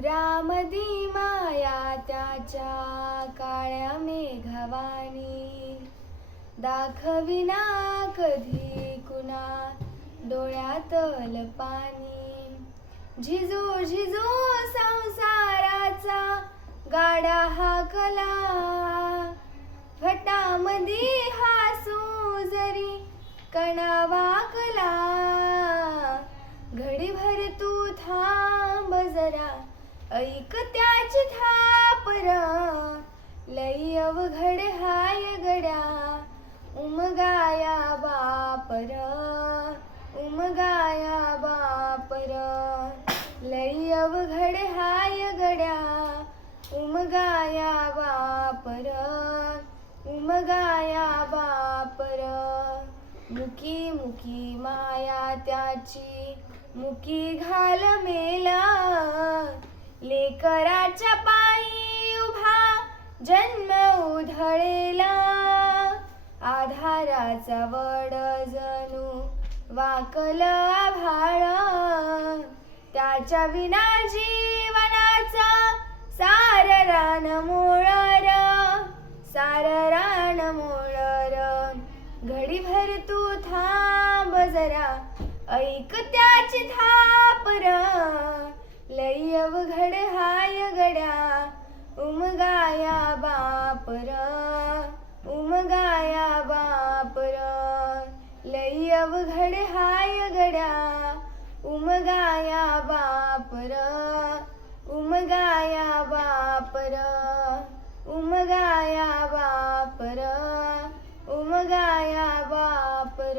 पुरामधी माया त्याच्या काळ्या मेघवाणी दाखविना कधी कुणा डोळ्यातल पाणी. झिजू झिजू संसाराचा गाडा हाकला फटामधी हासू जरी कणा वाकला. घडीभर तू थांब जरा ऐक त्याची थापर लई अवघड हाय गड्या उमगाया बापर. उमगाया बापर लई अवघड हाय गड्या उमगाया बापर. उमगाया बापर. मुकी मुकी माया त्याची मुकी घाल मेला लेकराच्या पायी उभा जन्म उधळेला. आधाराचा वड जणू वाकल आभाळ त्याच्या विना जीवनाचा सार रान मोळर. सार रान मोळर. घडीभर तू थांब जरा ऐक त्याची थापर लई अवघड हाय गड्या उमगाया बापर. उमगाया बापर लई अवघड हाय गड्या उमगाया बापर. उमगाया बापर. उमगाया बापर. उमगाया बापर.